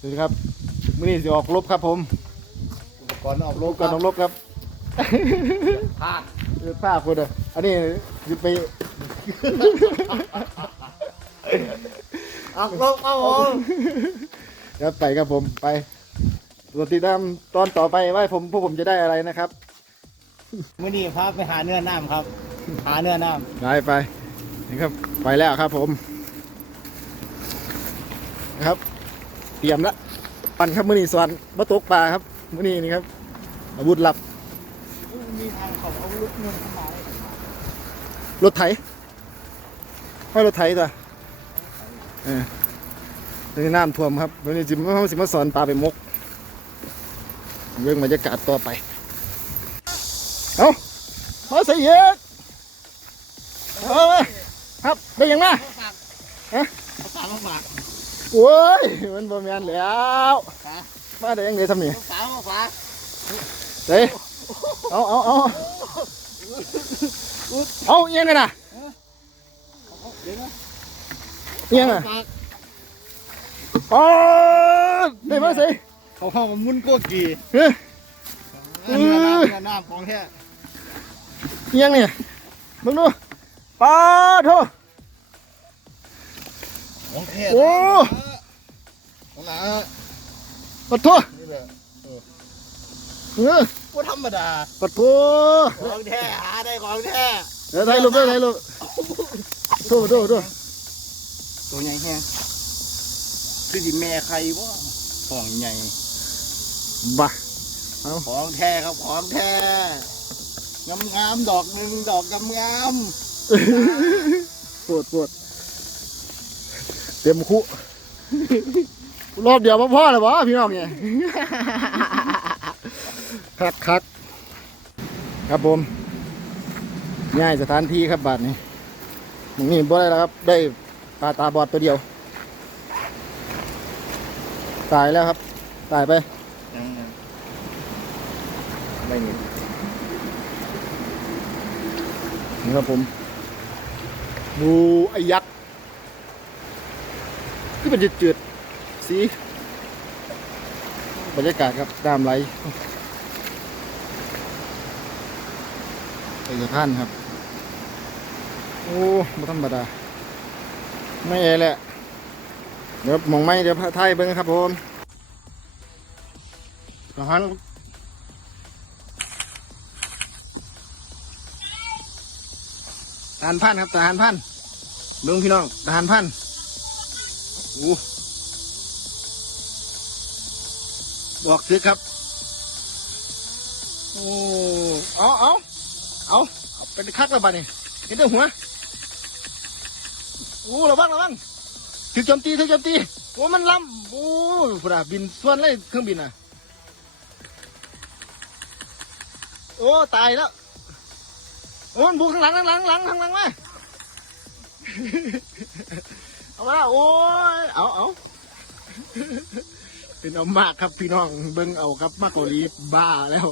สวัสดีครับมื่อนี้สิออกรบครับผม อุปกรณ์ออกรรบบก่อนออกรบครับภาคเลือดผ้าคนเด้ออันนี้สิไปออกรบครับผมครับไปครับผมไปตัวติดตามตอนต่อไปว่าผมพวกผมจะได้อะไรนะครับมื่อนี้พาไปหาเนื้อน้ำครับ หาเนื้อน้ไปไปนี่ครับไปแล้วครับผมนะครับ เตรียมละปันครับมื่อนี้สวนมาตกปลาครับมื่อนี้นี่ครับ อาวุธลับมีทางของอาวุธเงินเข้ามารถไถให้รถไถตัวเออตอนนี้น้ำท่วมครับวันนี้จิมเขาสิมาสอนปลาไปมกเรื่องบรรยากาศต่อไปเอามาใส่เยอะเอามาครับได้ยังมา เขาฝากมาฝาก โอ้ยมันบ่แม่นแล้วฮะมาได้ยังไงทำนี่เขาฝากมาฝากเด้เอาเอาเอาเอาเอียงกันนะเดี๋ยวนะเอียงอะฝากอ๋อได้มาสิเขาห้องมุนโกกีเฮ้ยเนื้อน้ำเนื้อน้ำของแท้เอียงเนี่ยมึงดูปลาโท ของแท้โอ้ของหนาปลาโทนี่แหละเออว่าธรรมดาปลาโทของแท้หาได้ของแท้เดี๋ยวถ่ายรูปด้วยถ่ายรูปโทษโทษโทษตัวใหญ่แห้งคือดิแม่ใครวะของใหญ่บ้าของแท้ครับของแท้งามงามๆดอกหนึ่งดอกงามงามปวดปวด เต็มคุรอบเดียวมาพ่อเลยวะพี่น้องเนี่ยคักคักครับผมง่ายสถานที่ครับบาทนี้มึงนี่บ่ได้แล้วครับ ได้ปลาตาบอดตัวเดียว ตายแล้วครับ ตายไปๆยังไม่มีนี่ครับผมงูไอ้ยักษ์ คือมันจะจืดๆสีบรรยากาศครับตามไหลไปสะพานครับ โอ้ไม่ธรรมดา ไม่เอแหละ เดี๋ยวมองไม่เดี๋ยวพระไทยเบิ้งครับผมสะพานทหารพันครับทหารพันเบิ้งพี่น้องทหารพันโอ้ บอกซึกครับ โอ้ เอาเอาเอาเอาเป็นคักแล้วบ้านี่เห็นแต่หัว โอ้ระวังระวังถึกโจมตีถึกโจมตี โอ้ มันล้ำโอ้ฟราบินส่วนเลยเครื่องบินอะ โอ้ ตายแล้ว โอ้มันบุกข้างหลังข้างหลังข้างหลังข้างหลังมา เอามาโอ้ยเอาเอาเป็นเอามากครับพี่น้องเบิ่งเอาครับมากกว่าลีบ้าแล้ว